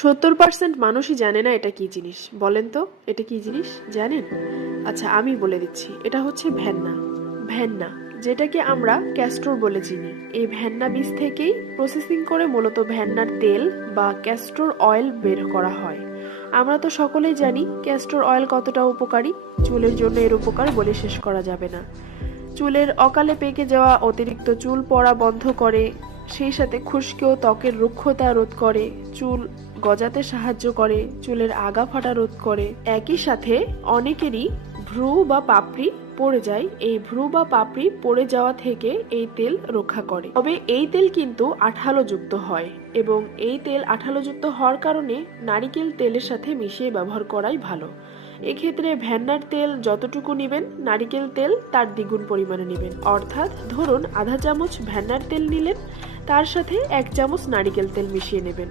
70% মানুষই জানে না এটা কি জিনিস। বলেন তো এটা কি জিনিস জানেন? আচ্ছা আমি বলে দিচ্ছি, এটা হচ্ছে ভেন্না। ভেন্না, যেটাকে আমরা ক্যাস্টর বলে চিনি। এই ভেন্না বীজ থেকেই প্রসেসিং করে মূলত ভেন্নার তেল বা ক্যাস্টর অয়েল বের করা হয়। আমরা তো সকলেই জানি ক্যাস্টর অয়েল কতটা উপকারী। চুলের জন্য এর উপকার বলে শেষ করা যাবে না। চুলের অকালে পেকে যাওয়া অতিরিক্ত চুল পড়া বন্ধ করে, সেই সাথে খুশকি ও ত্বকের রুক্ষতা রোধ করে, চুল গজাতে সাহায্য করে, চুলের আগা ফাটা রোধ করে। একই সাথে অনেকেরই ভ্রু বা পাপড়ি পড়ে যায়, এই ভ্রু বা পাপড়ি পড়ে যাওয়া থেকে এই তেল রক্ষা করে। তবে এই তেল কিন্তু আঠালোযুক্ত হয় এবং এই তেল আঠালোযুক্ত হওয়ার কারণে নারিকেল তেলের সাথে মিশিয়ে ব্যবহার করাই ভালো। এক্ষেত্রে ভেন্নার তেল যতটুকু নেবেন, নারিকেল তেল তার দ্বিগুণ পরিমাণে নেবেন। অর্থাৎ ধরুন আধা চামচ ভেন্নার তেল নিলেন, তার সাথে 1 চামচ নারিকেল তেল মিশিয়ে নেবেন।